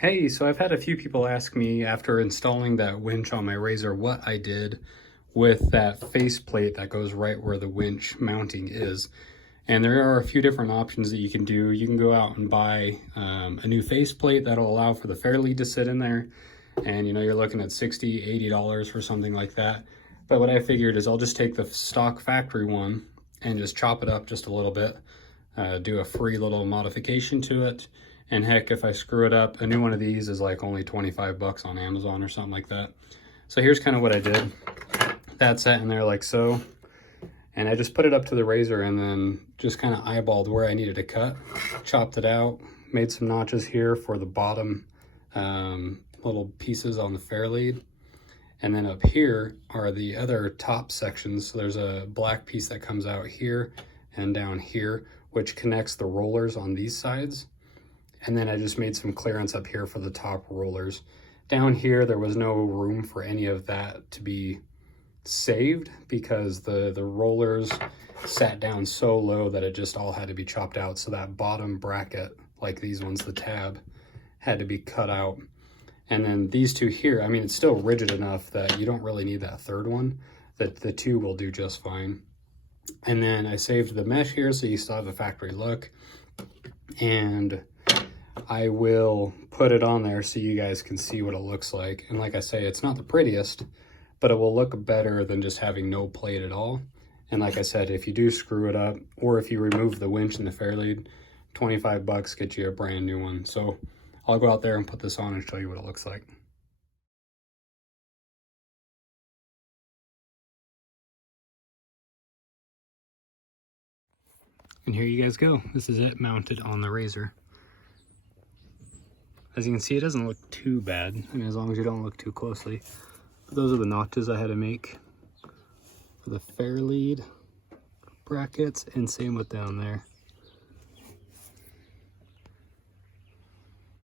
Hey, so I've had a few people ask me after installing that winch on my RZR what I did with that faceplate that goes right where the winch mounting is. And there are a few different options that you can do. You can go out and buy a new faceplate that'll allow for the fairlead to sit in there. And you're looking at $60, $80 for something like that. But what I figured is I'll just take the stock factory one and just chop it up just a little bit, do a free little modification to it. And heck, if I screw it up, a new one of these is like only 25 bucks on Amazon or something like that. So here's kind of what I did. That sat in there like so. And I just put it up to the RZR and then just kind of eyeballed where I needed to cut. Chopped it out, made some notches here for the bottom little pieces on the fairlead. And then up here are the other top sections. So there's a black piece that comes out here and down here, which connects the rollers on these sides. And then I just made some clearance up here for the top rollers. Down here, there was no room for any of that to be saved because the rollers sat down so low that it just all had to be chopped out. So that bottom bracket, like these ones, the tab, had to be cut out. And then these two here, I mean, it's still rigid enough that you don't really need that third one, that the two will do just fine. And then I saved the mesh here so you still have a factory look. And I will put it on there so you guys can see what it looks like. And like I say, it's not the prettiest, but it will look better than just having no plate at all. And like I said, if you do screw it up, or if you remove the winch and the fairlead, 25 bucks gets you a brand new one. So I'll go out there and put this on and show you what it looks like. And here you guys go. This is it mounted on the RZR. As you can see, it doesn't look too bad. I mean, as long as you don't look too closely. But those are the notches I had to make for the fairlead brackets, and same with down there.